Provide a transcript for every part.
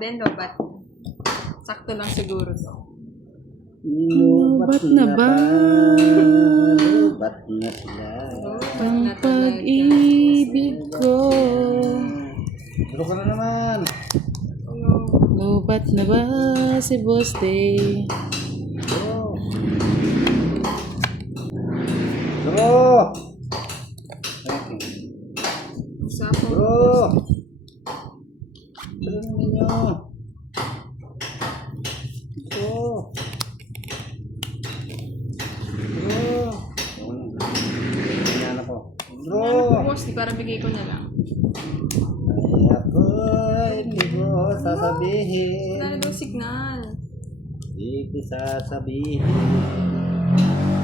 Then, lobat. Sakto lang siguro to. Lobat na ba? Lobat na sila. Ang pag-ibig ko. Duro ka na naman. Lobat na ba si Boss Day? Duro. Duro. Usapo. Duro. Duro ninyo. Duro. Duro. Ayan ako. Duro. Ano po, boss? Di para bigay ko na lang. Ay ako, hindi ko sasabihin. Wala na daw signal. Hindi ko sasabihin.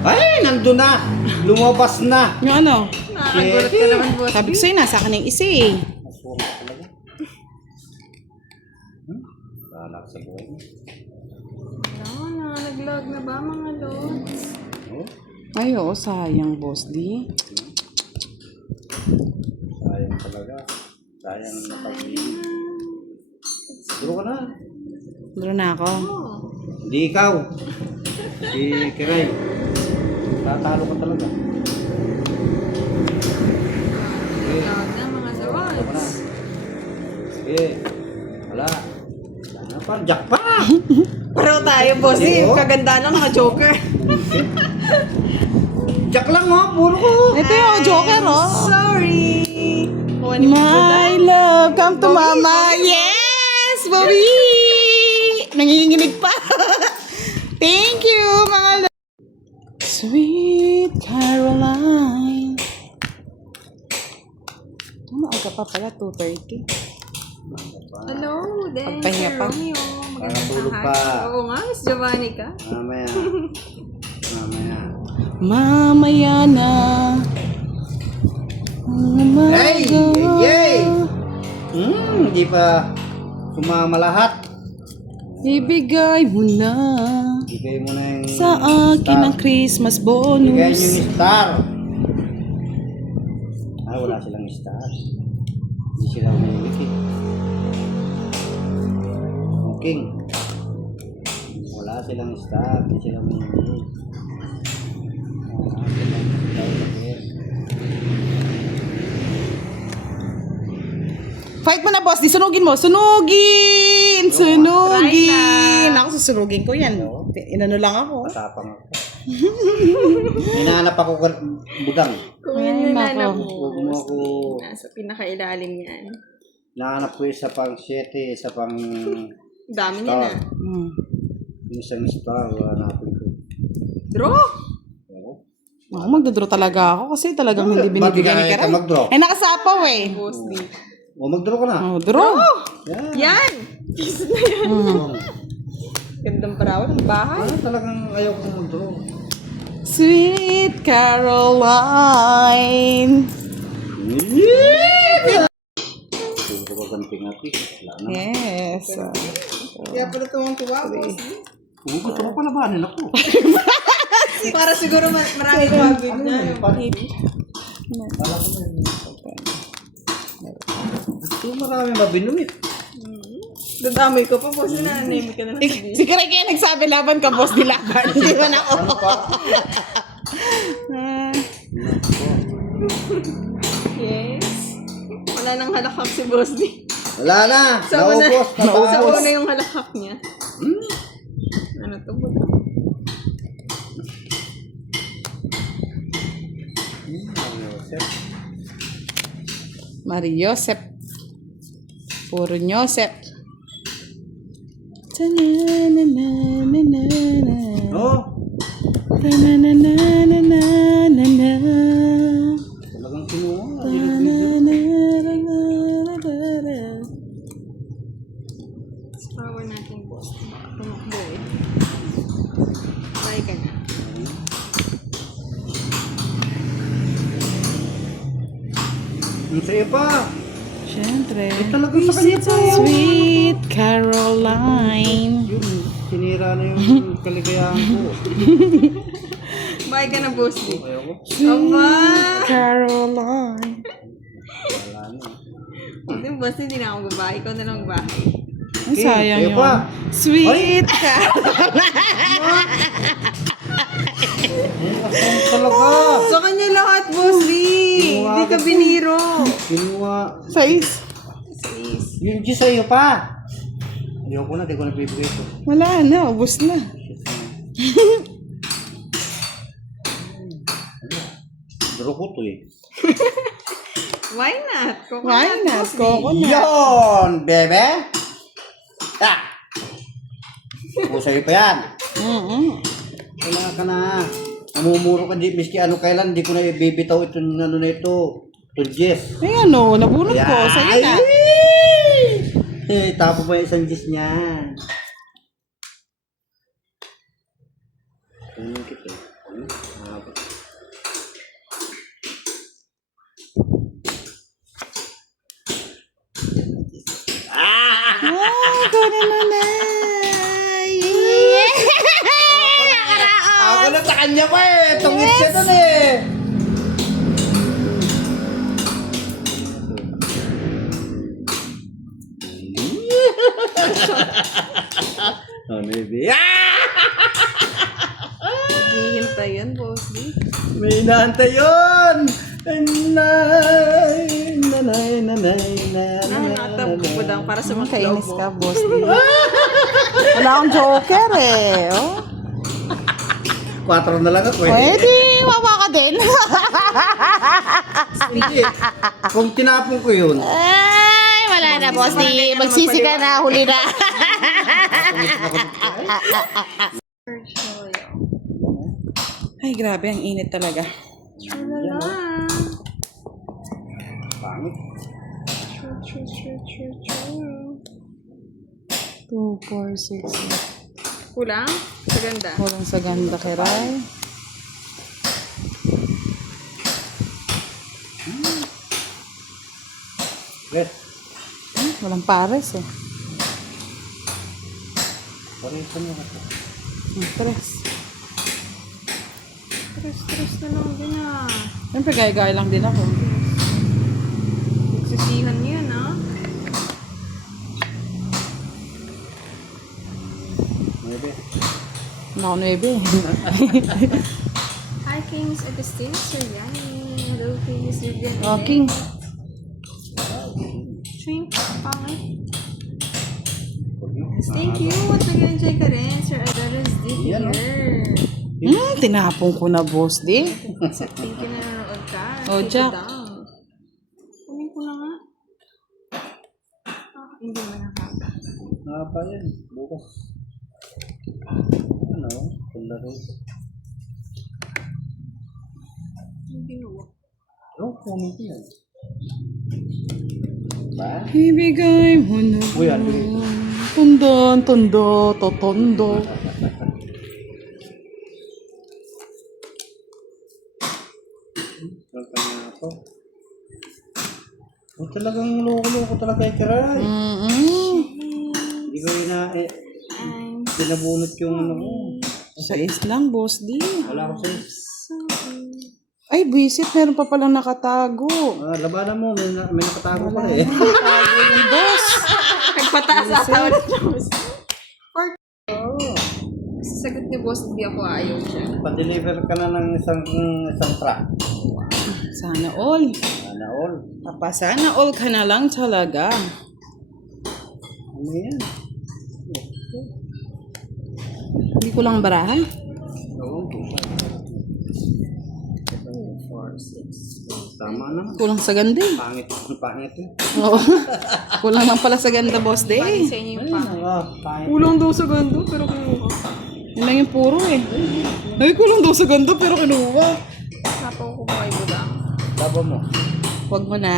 Ay, nandun na! Lumabas na! Yung ano? Nakakagulat ka naman, boss. Sabi ko sa'yo, nasa akin yung isa eh. Masuha ka talaga. Talak sa buhay mo. Wala na, nag-log na ba mga lods? Oh, Ay, oo, sayang, Boss D. sayang talaga. Sayang na pag-ibig. Duro ka na. Duro na ako. Oo. Hindi ikaw. Si Kiray. Tatalo ka talaga. Nag-log na mga Duro ka na. lods. Sige. Wala. Wala na pa. Jack pa! Pero tayo, boss. Oo. Kaganda ng mga joker. Jack lang oh. Puro ko. Ito yung Joker, oh. Sorry. Kuhanin mo po My love, come to mama. Yes, Bobby! Nanginginig pa. Thank you, mga love. Sweet Caroline. Maaga pa pala, 2:30. Hello, then Pagpahinga Sir pa. Romeo. Magandang Tulog tanghali. pa. Oo nga, Miss Giovanni ka. Mamaya. Mamaya. Mamaya na. Hey! Yay! Hindi pa sumama lahat. Ibigay mo na Bigay mo na yung sa akin ang Christmas Bigay nyo bonus. yung star. Ah, wala silang star. Hindi sila umiikit. King. Wala silang star. Hindi sila umiikit. Wala silang star. Fight mo na, boss. Di sunugin mo. Sunugin! Sunugin! try Ako, susunugin ko yan. Inano lang ako. Matapang ako. Hinahanap ako budang. Kung yan yung Ay, nanap nako. Huwag mo. mo ako. Nasa pinakailalim yan. Hinahanap ko isa pang 7, isa pang Dami niya na. yung isang star. Hanapin ko. Draw! Oo. Ako, magdodraw talaga ako kasi talagang hindi binibigyan ni Bakit ka Karay. mag-draw? Eh, nakasapaw eh. Boss D. O mag-draw ka na. Oh, draw. Yan. Yan! Kiss na yan. Gandang parawan ng bahay. Ano talagang ayaw kong mag-draw? Sweet Caroline. Gusto ko ganting natin. Wala na. Yes. Kaya pala tuwang-tuwa, boss D. Kung gusto ko palabanin ako. Para siguro maraming bagay niya. Wala ko na. Gusto marami mabinumit. Dadamay ko pa, boss. Nananahimik ka na lang sabihin. Si Karay kaya nagsabi laban ka, boss, di laban. Hindi man ako. Ano pa? Yes. Wala nang halakhak si boss D. Wala na. Sa una, Naubos. sa Naubos. una yung halakhak niya. Ano to, boss? Mariosep. Puro Nyosep. Ta-na-na-na-na-na-na. No. Ta-na-na-na-na-na-na. Talagang kinuha. Ta-na-na-na-na-na-na. Power natin, boss. Tumakbo eh. Try ka na. Ang sa'yo pa. Siyempre. Talagang sa kanya pa. Sweet Caroline. Yun. Sinira na yung kaligayahan ko. Bye ka na, boss D. Ayaw ko. Aba! Caroline. Wala na. Hindi, boss, hindi na ako babae. Ikaw na lang babae. Ay, sayang Kayo yun. pa. Sweet ka. Asam talaga. Sa kanya lahat, Boss D. Hindi ka biniro. Kinuha. Size. Yung G sa'yo pa. Ayoko na, di ko nabibigay ito. Wala na, ubos na. Duro ko to eh. Why not? Why not? Coconut. Yon, bebe. Ah. O sa'yo pa yan. Wala ka na. Namumuro ka, miski ano kailan, di ko na ibibitaw ito, ano na ito. Ito, Jess. Ay ano, nabunot ko. Sa'yo na. Tapo ba yung isang Jess niya? Ano kita? Ah, ganun na na. Ako na sa kanya pa eh. Tungit siya doon eh. Oh, maybe. Hihintay yan, Boss D. May inaantay yun! Nanay, nanay, nanay, nanay, Natabudang para sa mga Kainis ka, boss. Wala akong joker eh. Oh. 4 na lang ako eh. Pwede, wawa ka din. Hindi. Kung tinapon ko yun, Ay, wala na, boss. Di, magsisi ka na, huli na. Ay, grabe, ang init talaga. pangit. 2, 4, 6. Kulang? Sa ganda. Kulang sa ganda, Kiray. Yes. Walang pares eh. Parito mo ako. Pares. Stress na lang din ah. Siyempre, gaya-gaya lang din ako. Nagsisihan niyo yan ah. Maybe. Wala ako 9 eh. Hi, Kings Agustin, Sir Yanni. Hello, Kings Vivian. Oh, King. Shrimp, pangit. Thank you. Once again, enjoy ka rin. Sir Adaras D Yan, here. Tinapon ko na, boss, di. Thank you na nanonood ka. Oh, Take Jack. it down. Kunin ko na nga. Hindi mo nakaka. Nakapa yan. Bukas. Ano? Polaris. Hindi ginawa. Oh, kunin ko yan. Ba? Ibigay mo na. Uy, ano Tundon, tondo, totondo. Salta na ako. Oh, talagang loko-loko talaga yung karay. Hindi ko pinabunot yung ano ko. Sa lang, boss, di. Wala ko sa'yo. Ay, visit, meron pa palang nakatago. Labanan mo, may nakatago pa eh. Nakatago yung boss. Nagpataas sa tao ni Boss. Sagot ni Boss, hindi ako ayaw siya. Pa-deliver ka na ng isang truck. Sana all. Sana all. Papa, sana all ka na lang talaga. Ano yan? Hindi ko lang barahan. Oo. 4, 6. Tama na. Kulang sa ganda eh. Pangit eh. Oo. Kulang lang pala sa ganda, boss, Bali day. sa inyo yung pangit. Pangit. Kulang daw sa gando, pero kinuha. Yun lang yung puro eh. Ay, kulang daw sa ganda pero kinuha. Sapaw ko kay Budang. Labo mo. Huwag mo na,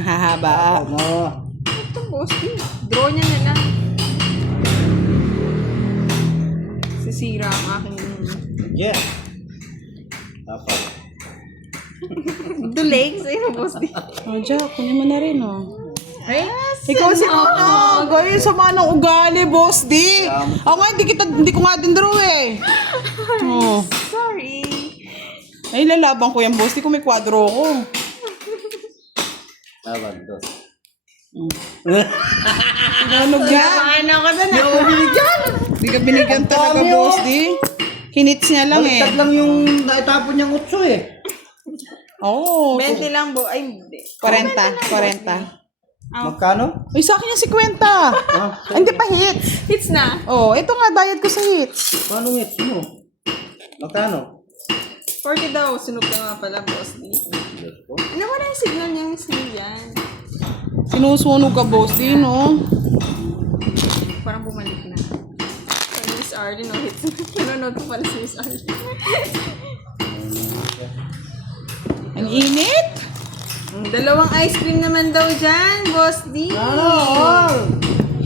hahaba. Labo mo. Ito, Boss, draw niya na lang. Sisira ang aking Yeah. Dapat. duleg sa'yo, Boss D. Oh, Jack, kunin mo na rin, oh. Ay, Ikaw si ano? Gaya sama ng ugali, boss, di. Ako nga, hindi ko nga din draw eh. Oh. sorry. Ay, lalaban ko yan, boss. Di ko may kwadro ko. Laban to. Nanog na. Ano ka doon? Hindi ako binigyan. Hindi ka binigyan talaga, Dami, boss, oh. di. Hinits niya lang eh. Baliktad lang yung naitapon niyang utso eh. Oo. 20 lang bo. Ay, hindi. 40. Magkano? Uy, sa akin yung 50. Ah, Hindi pa hits. Hits na. Oh, ito nga, bayad ko sa hits. paano ngits mo? Magkano? 40 daw. Sunog na nga pala, boss. Ano wala yung signal niyang yan? Sinusunog ka, boss, di, no? Parang bumalik na. So, Miss Arlie, no hits. Nanonood ko pala si Miss Arlie. Ang init. Dalawang ice cream naman daw dyan, Boss D.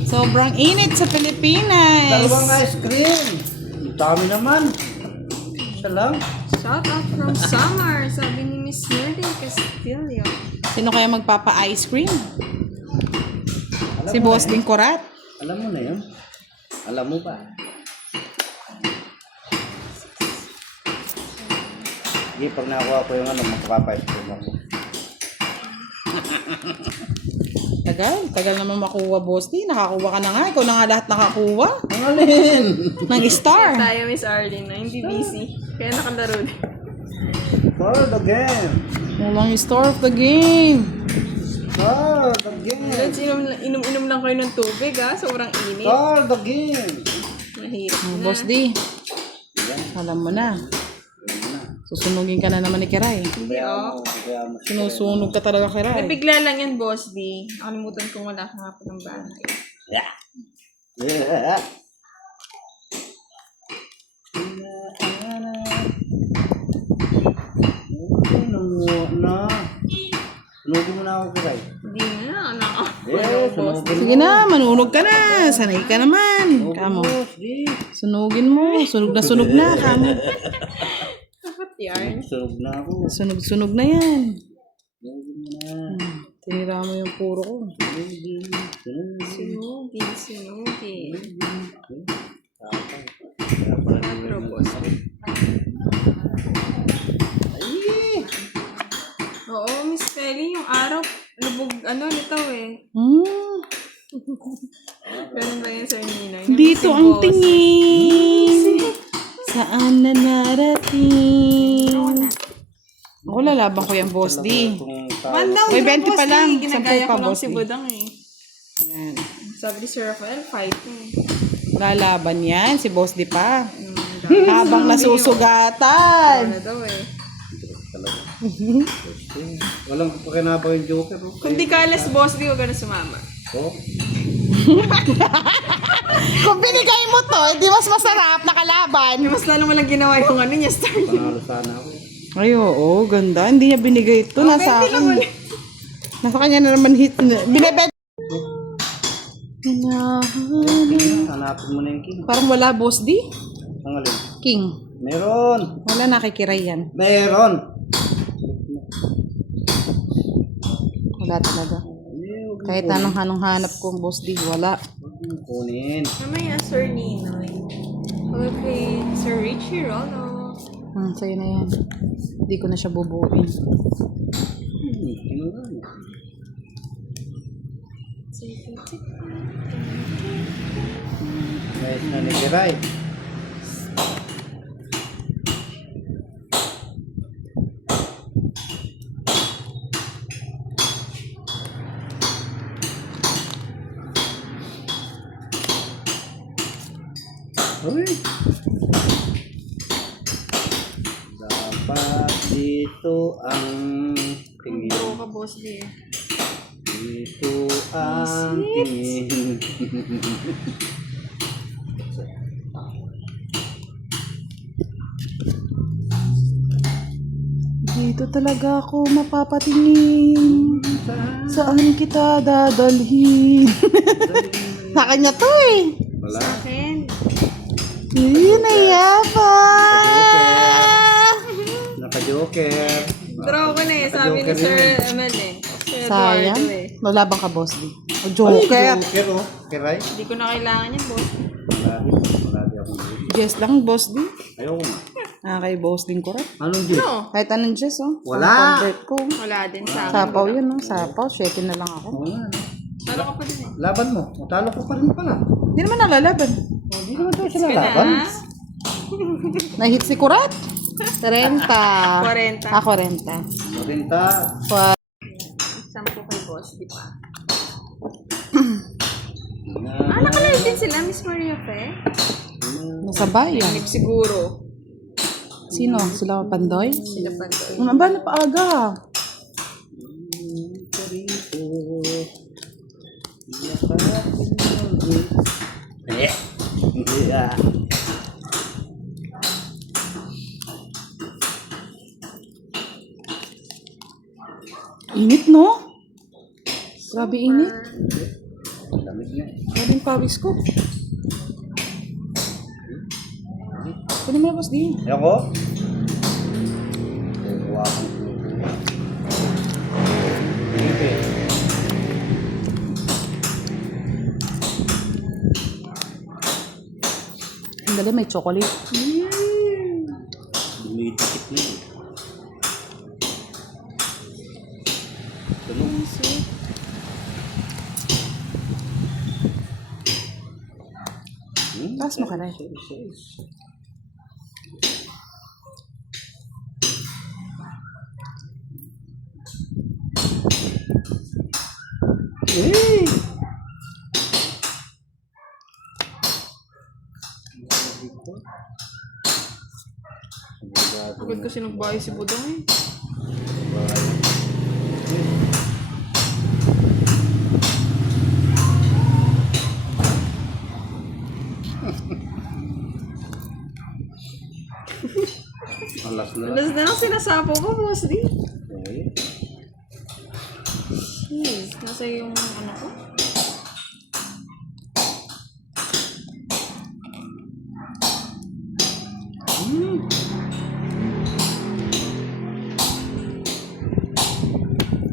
Sobrang init sa Pilipinas. Dalawang ice cream. Ang dami naman. Isa lang. Shout out from Summer, sabi ni Miss Nerdy Castillo. Sino kaya magpapa-ice cream? Alam Si mo Boss na Ding Kurat. Alam mo na yun. Alam mo ba? Sige, pag nakuha ko yung ano, magpapa-ice cream ako. Tagal naman makuha, Boss D. Nakakuha ka na nga. Ikaw na nga lahat nakakuha. Ang alin? Ng star. Tayo, Miss Arlene, na hindi busy. Kaya nakalaro din. Start again. Walang star of the game. Start again. Let's inom lang kayo ng tubig, ha? Sobrang init. Start again. Mahirap Oh, na. Boss D. Alam mo na. Susunugin ka na naman ni Kiray. Hindi, oh. Sinusunog ka talaga, Kiray. Nabigla lang yan, Boss D. Nakalimutan kong wala ka nga po ng bahay. Yeah. Yeah. Na. Sunugin mo na ako, Kiray. Hindi na, anak. Eh, sunugin mo. Sige na, manunog ka na. Sanay ka naman. Kamo. Sunugin mo. Sunog na, kamo. Dapat yarn. Sunog na ako. Sunog na yan. Sunugin mo na. Tinira mo yung puro ko. Sinugi. Tapos. Pero, Boss D. Oo, Miss Kelly, yung araw, lubog, nitaw eh. Ganun ba yun, Sir Nino? Yung Dito si ang Boss. tingin. Saan na narating? Ako lalaban ko yung Boss D. Bandang Uy, 20 yun, pa Boss D. lang. Ginagaya 10 pa, ko lang Boss si D. Budang eh. Ayan. Sabi ni Sir Rafael, fight eh. Lalaban yan. Si Boss D pa. Habang nasusugatan. Ano daw eh. Walang pakinabang yung Joker. Oh. Kung di ka alas, Boss D, huwag ka na sumama. Oh. Kung binigay mo to, hindi mas masarap na kalaban. Mas lalo mo lang ginawa yung niya, Star. Panalo sana ako. Ay, oo. Ganda. Hindi niya binigay ito. Nasa Pwede akin. naman. Nasa kanya na naman hit. Binibet. Hanapin mo na yung king. Parang wala, Boss D. Ang alin? King. Meron. Wala, nakikiray yan. Meron. Wala talaga. Kahit anong hanap ko, Boss D, wala. Kunin. Mamaya, Sir Ninoy. Okay, Sir Richie Rolo. Sa'yo na yan. Hindi ko na siya bubuuin. Kinuha mo. Guys na ni Kiray. Uy. Dapat dito ang tingin. Bro ka, Boss D. Dito ang tingin. Dito talaga ako mapapatingin. Saan kita dadalhin? Sa kanya to eh. Wala. Sa akin. Yun na yaba. Naka-joker. Draw ko na eh, sabi ni Joker Sir yun. Emel eh. Sir Sayang. Eduardo eh. Lalabang ka, Boss D. O, Ay, Joker. Joker oh. Kiray. Hindi ko na kailangan yan, Boss. Wala di akong joker. Jess lang, Boss D. Ayoko nga. Kay Boss din ko rin. Anong Jess? No, Kahit anong Jess, oh. Wala. Convert ko. wala din sa akin. Sapaw yun, no? Sapaw. 7 na lang ako. Oo nga. No? Talo ka pa din eh. Laban mo. Matalo ko pa rin pala. Hindi naman nalalaban. Hindi naman daw sila Ka na, laban. ha? Nahit si Kurat. 40. 40. 40. Marinta. Sampo kay boss, di ba? Nakalive din sila, Miss Maria Fe. Nasa bayan. Live siguro. Sino? Sila Pandoy? Sila pa doon. Ba na paaga? Yeah. Init, no? Grabe init. Lamig na. Grabe yung pawis ko. Pwede mo na, boss, di. Ayoko. Kuha akong Lipe. Ang dali, may chocolate. Dumidikit na yun. Tunog. Taas mo ka na. Agad ko sinugbayo si Budong eh. Alas na lang. Alas na lang sinasapo ko, boss di. Okay. Jeez, nasa yung ano ko.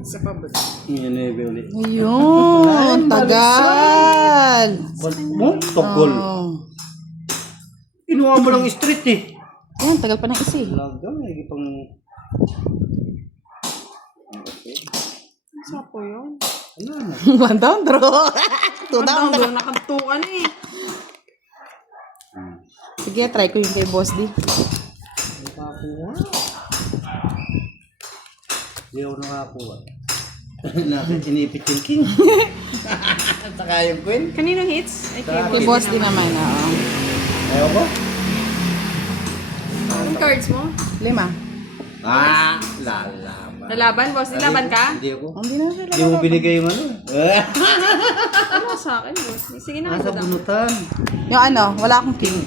Isa pa ba? Yan na yung ulit. Ayun, tagal. Mo? Togol. Oh. Inuha mo lang street eh. Ayan, tagal pa ng isi. Laga, may pang... Sapo yun. Ano na? 1 down, draw. 2 down, draw. Doon nakantukan eh. Sige, try ko yung kay Boss D. Nakakuha. Hindi ako nakakuha. Natin inipit yung king. At saka yung queen. Kaninong hits? Ay, Kay Boss D naman, oo. Ayaw ko? Ang cards mo? 5. Ah! Lalaban. Lalaban, boss? Nilaban ka? Hindi ako. Hindi na sila. Hindi mo binigay yung ano. Ano sa akin, boss? Sige na, Nasa Budong. bunutan. Yung ano, wala akong king.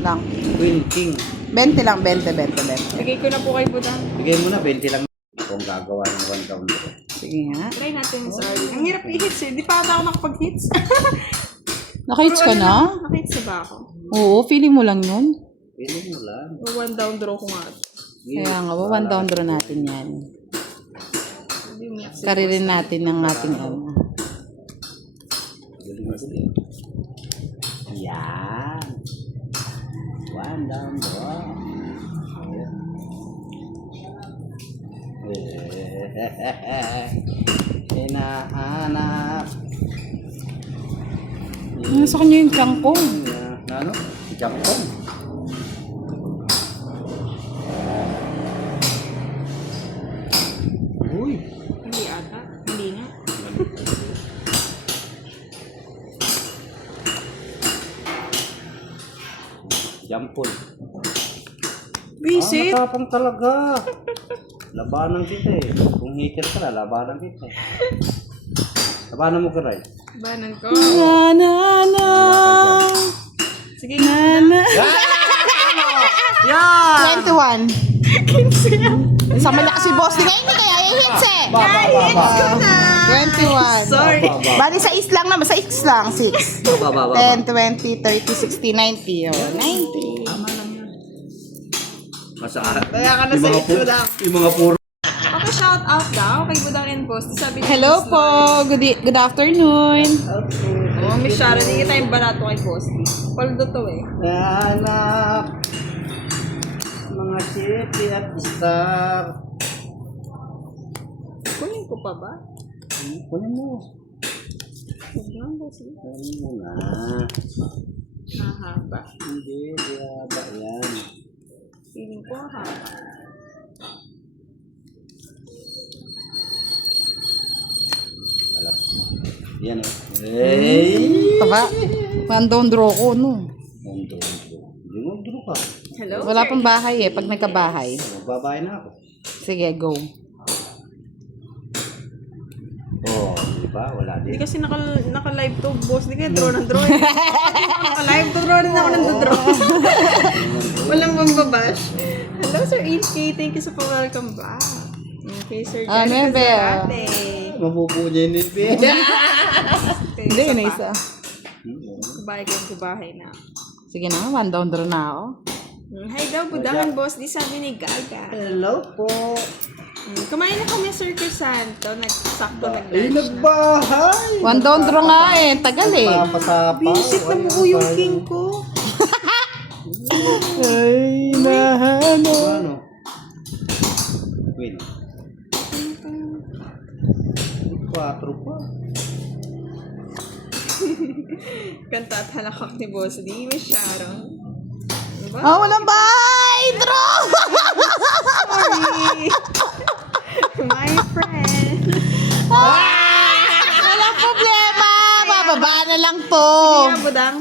Lang. Queen, king. 20 lang, 20, 20, 20. Lagay ko na po kay Budong. Bigay mo na, 20 lang. Kung gagawa ng 1 down. Sige nga. Try natin, Miss Arlie. Ang hirap i-hits eh. Di pa ata ako nakapag-hits. Naka-hits ka na? Nakahits na ba ako? Oo, feeling mo lang yun. Pili mo lang. One down draw ko nga. Kaya nga, 1 down draw natin yan. Hindi mo yan. Karirin natin ng ating ano. Yan. 1 down draw. Hinahanap. Nasa kanya yung kangkong. Ano? Jangkong. Uy. Hindi ata. Hindi nga. Jampol. Visit! Matapang talaga. Labanan kita eh. Kung hitter ka na, labanan kita eh. Labanan mo ka rin. Banan ko. Na na na. Sige Na nga. na. Yan! 21. 15. Sama na kasi boss. Di nga hindi kaya i-hits eh. Ba. 21. Sorry. Bali sa is lang naman. Sa is lang. 6. Ba. 10, 20, 30, 60, 90. Oh, 90. Tama lang yan. Masaan. Kaya ka na Yung sa mga ito pu- lang. Yung mga puro. Okay, shout out daw kay Budang and Boss. Sabi niya, Hello Miss po. Good afternoon. Oh, Miss Shara, hindi kita yung barato kay Boss. Paldo to eh. Anak. Mga city at star. Kunin ko pa ba? Kunin mo. Huwag na, boss. Ano mo na? Mahaba. Hindi ba yan? Feeling ko haba. Alam. Yan o. Hey! Taba. Random draw ko, no? Mundo. Hindi mo draw ka. Hello? Wala sir. pang bahay eh, pag nagkabahay. Magbabahay na ako. Sige, go. Oh, di ba? Wala Hindi din. kasi naka-live to, boss. Hindi kaya draw ng draw. Eh. Naka-live to, draw rin ako ng draw. Walang mambabash. Hello, Sir HK. Thank you sa pa-welcome back. Okay, Sir Ah, Jericho Nebe, Zarate. Mapupo niya yun eh. Okay, Hindi, isa na pa. isa. Kubahay kayo, kubahay na. Sige na, random draw na ako. Hi daw, budahan, boss. Di sabi ni Gaga. Hello po. Kumain na kami, Sir Crisanto. Nagsakto Ay, nag-lunch na. nagbahay. One down draw nga eh, tagal eh. Papasapa. Visit na mo yung king ko. Ay, nahano. Ano? Wait. 4 pa. Kanta at halakak ni Boss D. Miss Sharon. Diba? Ah, walang bahay! Draw! Sorry. My friend. Walang problema! Bababa na lang to. Kaya, budang.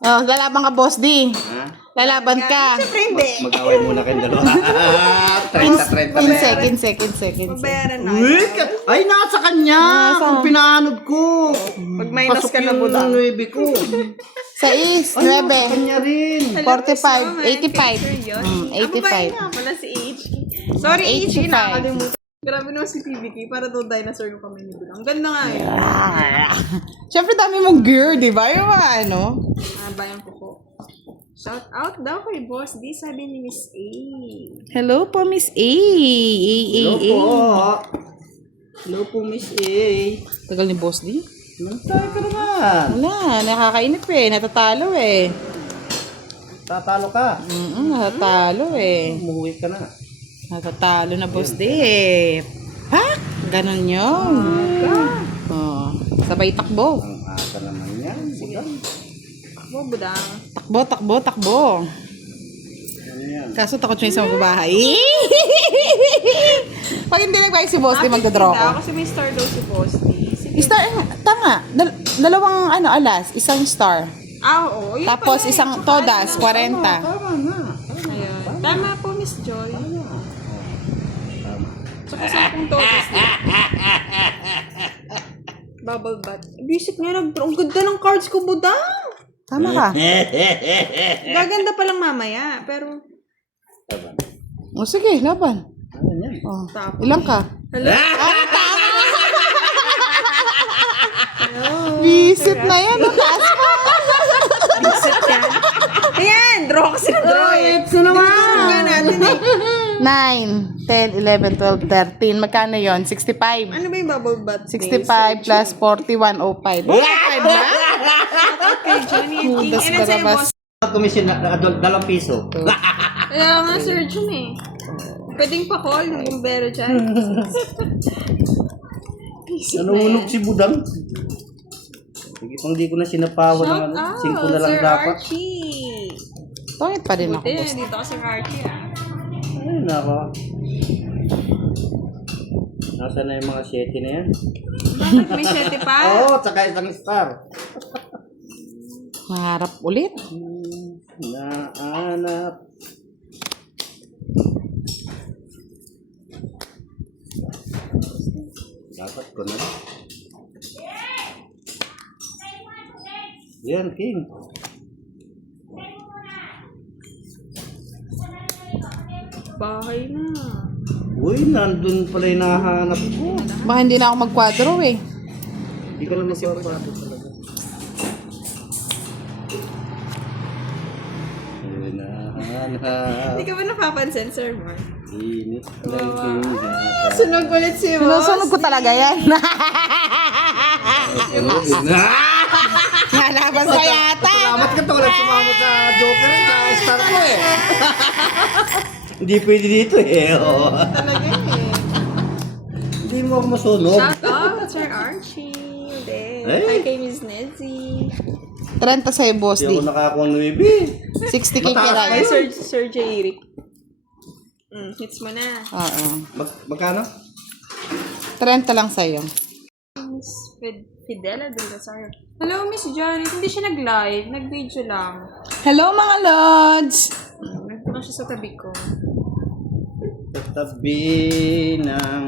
Oh, lalaban ka, Boss D. Ha? Lalaban ka. Siyempre hindi. Mag-away muna kayong dalawa. 30. 15 seconds. Bayaran na. Wait! Ay, nasa kanya! Kung pinanod ko. Pag minus ka na, yung budang. 9 ko. 6, Ay, sa 9. kanya rin. 45, Hello, Miss 85. Roman. Yun. Mm, Ako ba 85. yun? Wala si HK. Sorry, 85. HK. Nakakalimutan. Grabe naman si PBK. Para daw dinosaur yung kami ni Budang. Ang ganda nga yun. Siyempre dami mong gear, di ba? Yung mga ano. Bayan ko po. Shout out daw kay Boss D. Sabi ni Miss A. Hello po, Miss A. Hello po. Hello po, Miss A. Tagal ni Boss D. Nantay ka naman. Wala, nakakainip eh. Natatalo eh. Tatalo ka. Natatalo eh. Umuwi ka na. Natatalo na, Boss D eh. Ha? Ganon yun. Oh, sabay takbo. Ang aga naman yan. Budang. Ako, Budang. Takbo. Ano yan? Kaso takot siya yung sa magbabahay. Pag hindi nagbayad si Boss D, magdadraw ko. Kasi may star daw si Boss D. Sige. Star, tama. Dalawang alas, isang star. Oo. Yun Tapos pala eh. isang todas, 40. Tama na. Ayun. Tama po, Miss Joy. Tama. Tsaka sa akong todas din. Bubble butt. Visit niya, ang ganda ng cards ko, Budang. Tama ka. Gaganda pa lang mamaya, pero... Tama. O sige, laban. Ano yan? Oh. Tapos. Ilang ka? Hello? Visit na yan. Ang taas mo. Visit yan. Ayan, draw kasi na draw eh. Ito naman. Nga natin eh. 9, 10, 11, 12, 13. Magkano yon? 65. Ano ba yung bubble butt? 65 plus 41, 05. 05 na? Okay, Johnny and King. Hudas And then sa'yo, barabas. boss. Komisyon na 2 piso. Kaya nga, Sir Jun eh. Pwedeng pa-call ng bumbero dyan. Nanunog si Budang. Sige pang di ko na sinapawan Shout ng out, 5 na lang Sir dapat. Archie. Tungit pa rin ako, Buti, boss. dito kasi Archie ah. Ay, nako. Nasaan na yung mga 7 na yan? Bakit may 7 pa? Oo, tsaka isang star. Maharap ulit. Naanap. Dapat ko na. Yan, King. Bahay na. Uy, nandun pala yung nahanap ko. Baka hindi na ako mag-quadro eh. Hindi ka lang magpapato talaga. Nahanap. Hindi ka ba napapansin, Sir Mark? Init lang hinata. Sunog ulit si Boss. Sinusunod ko talaga yan. Nalabas ka yata. Salamat ka to. Walang sumama sa Joker sa star ko eh. Hindi pwede dito eh. Oo. Talaga eh. Hindi mo ako masunog. Shout out, Sir Archie. Hindi. Ay. Hi kay Miss Nezzy. 30 sa'yo, Boss Hindi D. ako nakakuha ng Nuibi. 60 kay Mataas Kiray. Hi, Sir J. Eric. Hits mo na. Oo. Magkano? 30 lang sa'yo. Miss Fidela del Rosario. Hello, Miss Janet. Hindi siya nag-live. Nag-video lang. Hello, mga Lods! Nagpunta siya sa tabi ko. Tabi ng...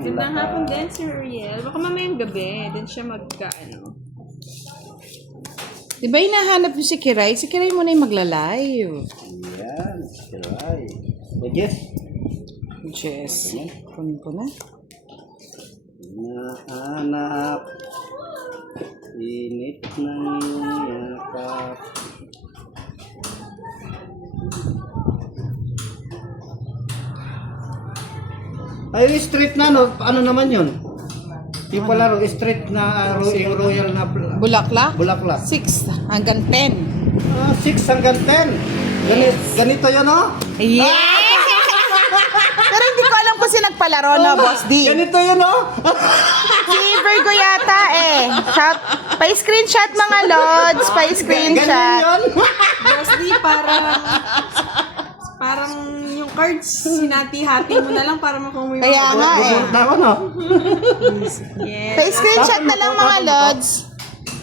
Gandang hapon din, Sir Ariel. Baka mamayang gabi. Doon siya magka-ano. Di ba hinahanap niyo si Kiray? Si Kiray muna yung magla-live. Yan. Kiray. Yes. Jess. Kunin ko na. Nahanap. Init ng yakap. Ay, yung street na, no? Ano naman yun? Yung pala, street na, yung royal na Bulaklak? bulaklak. 6 hanggang 10. 6 hanggang 10. Ganito yun, no? Yes! Pero hindi ko alam kung sino nagpalaro, no, Boss D. Ganito yun, no? Si Virgo yata eh. Pa-screenshot mga Lods. Ganyan Pa-screenshot. yun. Boss D, parang yung cards, sinati-hati mo na lang para makuha mo yung... Kaya nga eh. Buburt na ako, no? Yes. Pa-screenshot na lang mga Lods.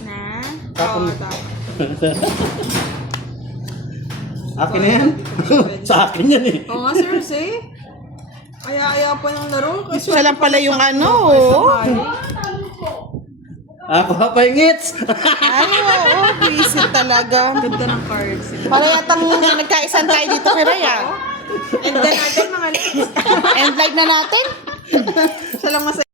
Na? Tapon. Oo, tapon. Akin na yan. Sa akin yan, eh. Oo nga, sir, say. Aya pa ng laro. Kasi Siya lang pala yung ano, oh. Ako pa yung hits. Ay, oo. Visit talaga. Ganda ng cards. Para yatang nagkaisan tayo dito kay Raya. And then natin mga lips. End live na natin. Siya lang masaya.